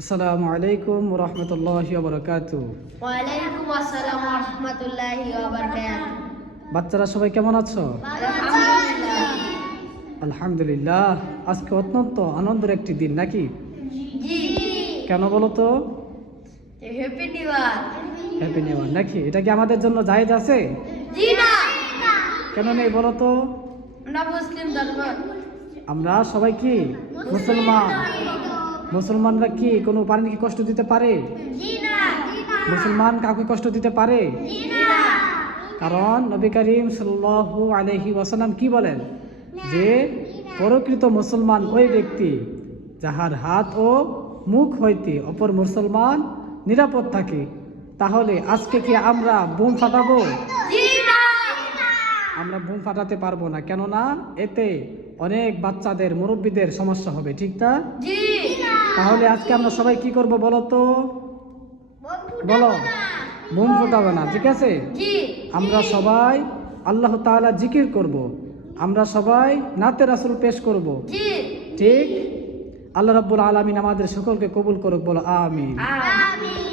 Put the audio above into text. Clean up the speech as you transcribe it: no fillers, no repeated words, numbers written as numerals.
আসসালামু আলাইকুম ওয়া রাহমাতুল্লাহি ওয়া বারাকাতুহু। ওয়ালাইকুম আসসালাম ওয়া রাহমাতুল্লাহি ওয়া বারাকাতুহু। বাচ্চারা সবাই কেমন আছো? আলহামদুলিল্লাহ। আলহামদুলিল্লাহ। আজকে অত্যন্ত আনন্দের একটি দিন নাকি? জি। কেন বলো তো? Happy new year. Happy new year নাকি? এটা কি আমাদের জন্য জায়েজ আছে? জি না। কেন নেই বলো তো? আমরা মুসলিম ধর্ম। আমরা সবাই কি মুসলমান। মুসলমানরা কি কোনো প্রাণীকে কষ্ট দিতে পারে? জি না। মুসলমান কাউকে কষ্ট দিতে পারে? জি না। কারণ নবী করিম সাল্লাল্লাহু আলাইহি ওয়াসাল্লাম কি বলেন যে প্রকৃত মুসলমান ওই ব্যক্তি যাহার হাত ও মুখ হইতে অপর মুসলমান নিরাপদ থাকে। তাহলে আজকে কি আমরা বোম ফাটাবো? জি না। আমরা বোম ফাটাতে পারবো না, কেননা এতে অনেক বাচ্চাদের মুরব্বীদের সমস্যা হবে, ঠিক না? জি। তাহলে আজকে আমরা সবাই কি করব বলো তো? বলো। বোম ফুটাবে না, ঠিক আছে? জি। আমরা সবাই আল্লাহ তাআলা জিকির করব, আমরা সবাই নাতে রাসূল পেশ করব, জি। ঠিক? আল্লাহ রাব্বুল আলামিন আমাদের সকলকে কবুল করুক, বলো আমিন। আমিন।